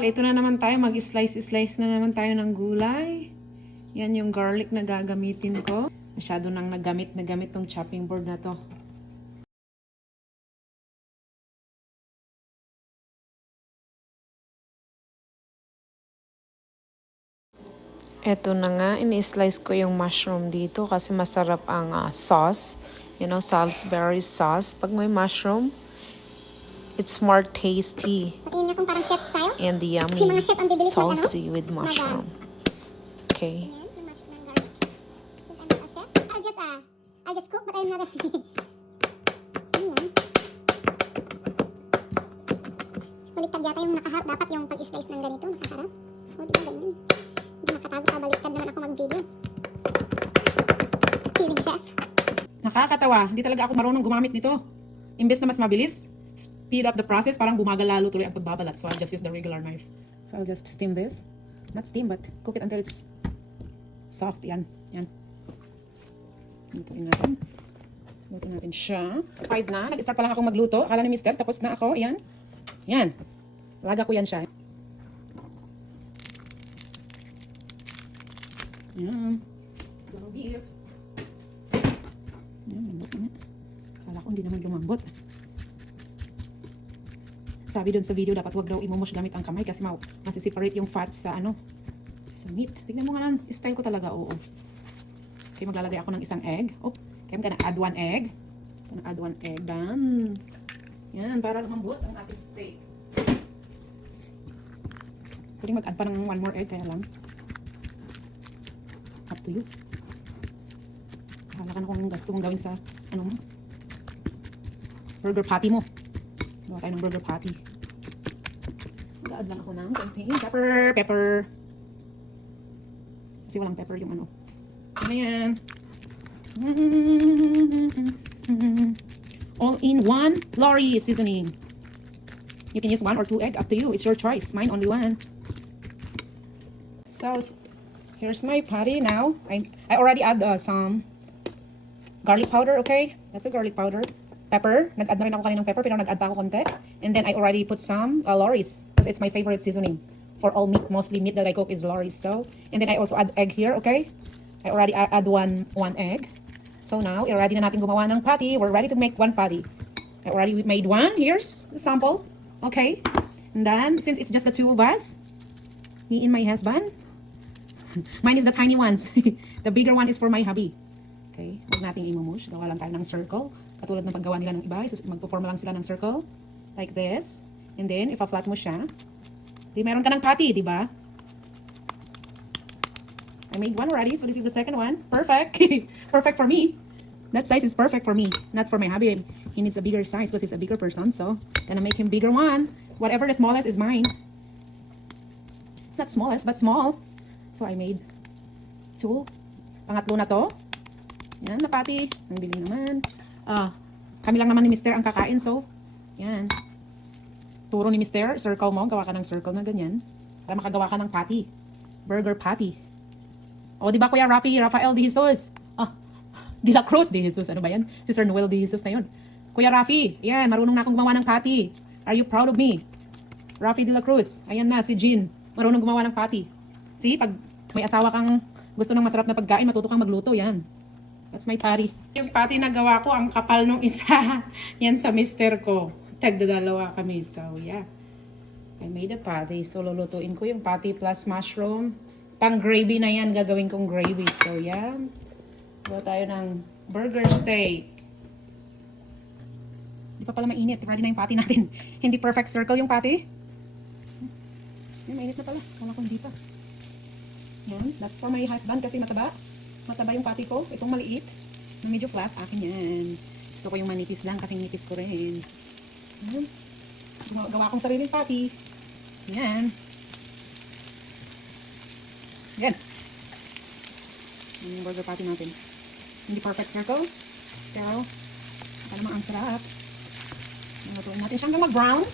people, ito na naman tayo. Mag-slice na naman tayo ng gulay. Yan yung garlic na gagamitin ko. Masyado nang nagamit tong chopping board na to. Eto na nga, ini-slice ko yung mushroom dito kasi masarap ang sauce. You know, Salisbury sauce. Pag may mushroom, it's more tasty. Patingin na kung parang chef style. And yummy, Kasi mga chef ang bibilis saucy with mushroom. Okay. Ayan, yung mushroom ng garlic. Since I'm not a chef, I'll just cook but I'm not a... Ayan. Baliktad yata yung nakaharap. Dapat yung pag-slice ng ganito, nakaharap. O, di ba ganyan? Hindi nakatago pa, baliktad naman ako mag-video. Feeling chef. Nakakatawa. Hindi talaga ako marunong gumamit nito. Imbes na mas mabilis, speed up the process, parang bumagal lalo tuloy ang pagbabalat. So I'll just use the regular knife. So I'll just steam this. Not steam, but cook it until it's soft. Yan. Yan. Lutuin natin. Lutuin natin siya. 5 na. Nag-start pa lang akong magluto. Akala ni Mister, tapos na ako. Yan. Yan. Laga ko yan siya. Yan. Little beef. Yan, lambot na. Akala ko hindi naman lumambot. Sabi doon sa video, dapat wag daw imumush gamit ang kamay kasi masiseparate yung fat sa sa meat. Tignan mo nga lang, style ko talaga, oo. Okay, maglalagay ako ng isang egg. Oh, okay, I'm gonna add 1 egg. Gonna add 1 egg, done. Yan, para lumambot ang ating steak. Pwede mag-add pa ng 1 more egg, kaya lang. Up to you. Hala ka na kung gusto mong gawin sa, ano mo, burger patty mo. Gawa tayo ng burger patty. Mag-add lang ako ng konting pepper. Kasi walang pepper yung ano. Ano yan? All-in-one Lori seasoning. You can use 1 or 2 egg, up to you. It's your choice. Mine only 1. So, here's my patty now. I already add some garlic powder, okay? That's a garlic powder. Pepper. Nag-add na rin ako kaninang pepper, pero nag-add pa ako konti. And then I already put some Lori's because it's my favorite seasoning. For all meat, mostly meat that I cook is Lori's. So, and then I also add egg here, okay? I already add one egg. So now, ready na natin gumawa ng patty. We're ready to make 1 patty. I already made 1. Here's the sample. Okay? And then, since it's just the 2 of us, me and my husband, mine is the tiny ones. The bigger one is for my hubby. Okay? Huwag nating imumush. Gawa lang tayo ng circle. Katulad ng paggawa nila ng iba. So, magpo-form lang sila ng circle. Like this. And then, ipa-flat mo siya. Di meron ka ng patty, di ba? I made 1 already, so this is the second one. Perfect. Perfect for me. That size is perfect for me, not for my hubby. He needs a bigger size because he's a bigger person, so gonna make him bigger one. Whatever the smallest is mine. It's not smallest, but small. So I made 2. Pangatlo na to. Yan, na patty. Ang biling naman. Kami lang naman ni Mister ang kakain, so yan. Turo ni Mister, circle mo, gawa ka ng circle na ganyan para makagawa ka ng patty. Burger patty. O, di ba Kuya Rafael de Jesus? De la Cruz de Jesus. Ano ba yan? Si Sir Noel de Jesus na yun. Kuya Rafi, yan, marunong na akong gumawa ng patty. Are you proud of me? Rafi de la Cruz. Ayan na, si Jean. Marunong gumawa ng patty. See, pag may asawa kang gusto ng masarap na pagkain, matuto kang magluto, yan. That's my patty. Yung patty na gawa ko, ang kapal nung isa. Yan sa mister ko. Tagdadalawa kami. So, yeah. I made a patty. So, lulutuin ko yung patty plus mushroom. Pang gravy na yan, gagawin kong gravy. So, yan. Gawa tayo ng burger steak. Hindi pa pala mainit. Ready na yung patty natin. Hindi perfect circle yung patty. Mainit na pala. Wala ko hindi pa. Yan. That's for my husband kasi mataba. Mataba yung patty ko. Itong maliit. Na medyo flat. Akin yan. Gusto ko yung manipis lang kasi nipis ko rin. Yan. Gawa akong sariling patty. Yan. Yan. Yan yung burger patty natin. Hindi perfect circle. Pero, baka naman ang sarap. Lutuin natin siya hanggang mag-brown.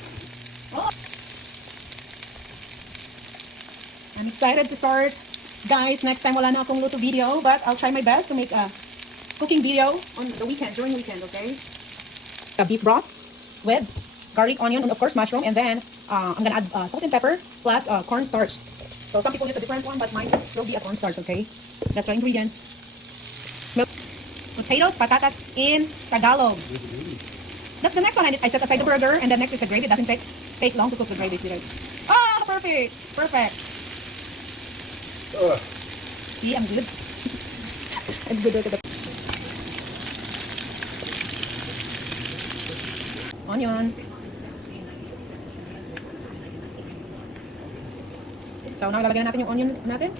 Oh! I'm excited to start. Guys, next time wala na akong luto video, but I'll try my best to make a cooking video on the weekend, during the weekend, okay? A beef broth with garlic, onion, and of course mushroom, and then I'm gonna add salt and pepper plus cornstarch. So some people use a different one, but mine will be a cornstarch, okay? That's our ingredients. Milk, potatoes, patatas in Tagalog. That's the next one. I set aside the burger, and the next is the gravy. It doesn't take long to cook the gravy, sweetheart. Ah, perfect! Perfect! See, I'm good. I'm good with the onion. So, now lalagyan natin yung onion natin.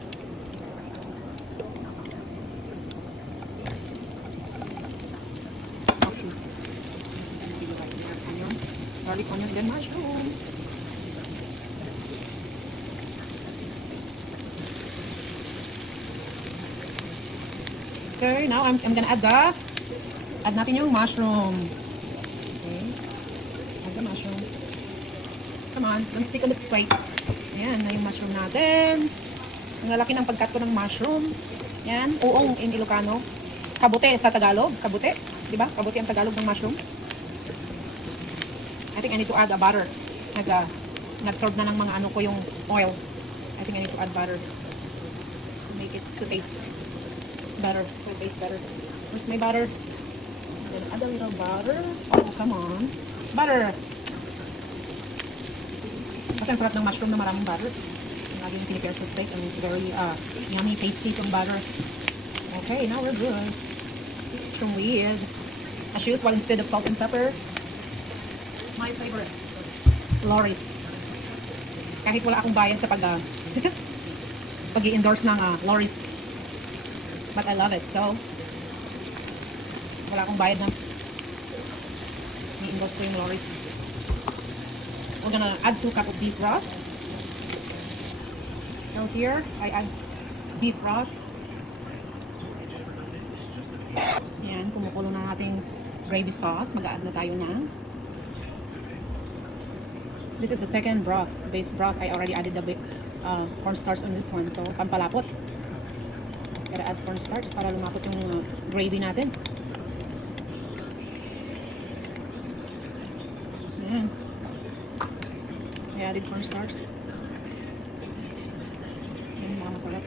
Garlic, onion, and then mushroom. Okay, now I'm gonna add natin yung mushroom. Okay. Add the mushroom. Come on, don't stick on the plate. Ayan, na yung mushroom natin. Ang lalaki ng pagkat ko ng mushroom. Yan, uong in Ilocano. Kabute sa Tagalog. Kabute, di ba? Kabute ang Tagalog ng mushroom. I think I need to add a butter. Nag-absorb na ng mga ano ko yung oil. I think I need to add butter. To make it to taste better. To taste better. Where's my butter? I'm gonna add a little butter. Oh, come on. Butter! Kasi ang sarap ng mushroom na maraming butter. Yung lagi yung pinipare sa steak and it's very yummy, tasty yung butter. Okay, now we're good. Some weird. As usual, instead of salt and pepper, my favorite, Loris. Kahit wala akong bayad sa pag-i-endorse ng Loris. But I love it. So, wala akong bayad na i-endorse ko yung Loris. We're gonna add 2 cups of beef broth. So here, I add beef broth. Yan, kumukulo na nating gravy sauce. Mag-add na tayo ng. This is the second broth, beef broth. I already added the cornstarch on this one. So, pampalapot. Gotta add cornstarch para lumapot yung gravy natin. Yan. I added cornstarch. Yan, masarap.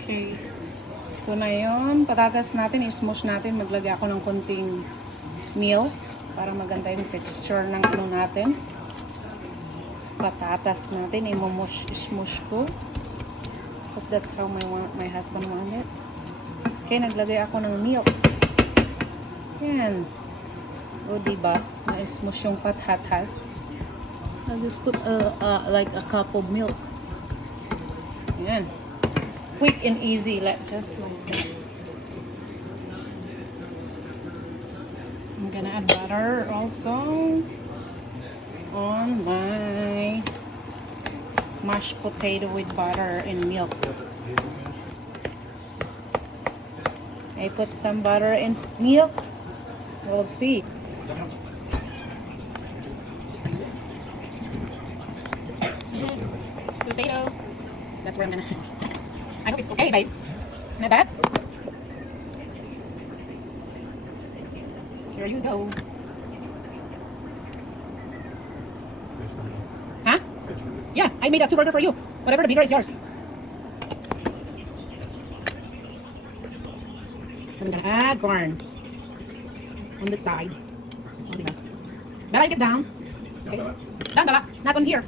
Okay. Ito na yun. Patatas natin, i-smush natin. Maglagay ako ng konting milk para maganda yung texture ng ano natin. Patatas natin, i-smush ko. Because that's how my husband wanted it. Okay, naglagay ako ng milk. Yan. O, diba? Na-smush yung patatas. I'll just put like a cup of milk. Yan. Quick and easy. Just like that. I'm gonna add butter also on my mashed potato with butter and milk. I put some butter and milk. We'll see. Potato. That's where I'm gonna. I hope it's okay, babe. Not bad. Here you go. Huh? Yeah, I made a 2 burger for you. Whatever the bigger is yours. I'm gonna add corn on the side. Oh, diba? Bella, get down. Okay. Down, Bella. Not on here.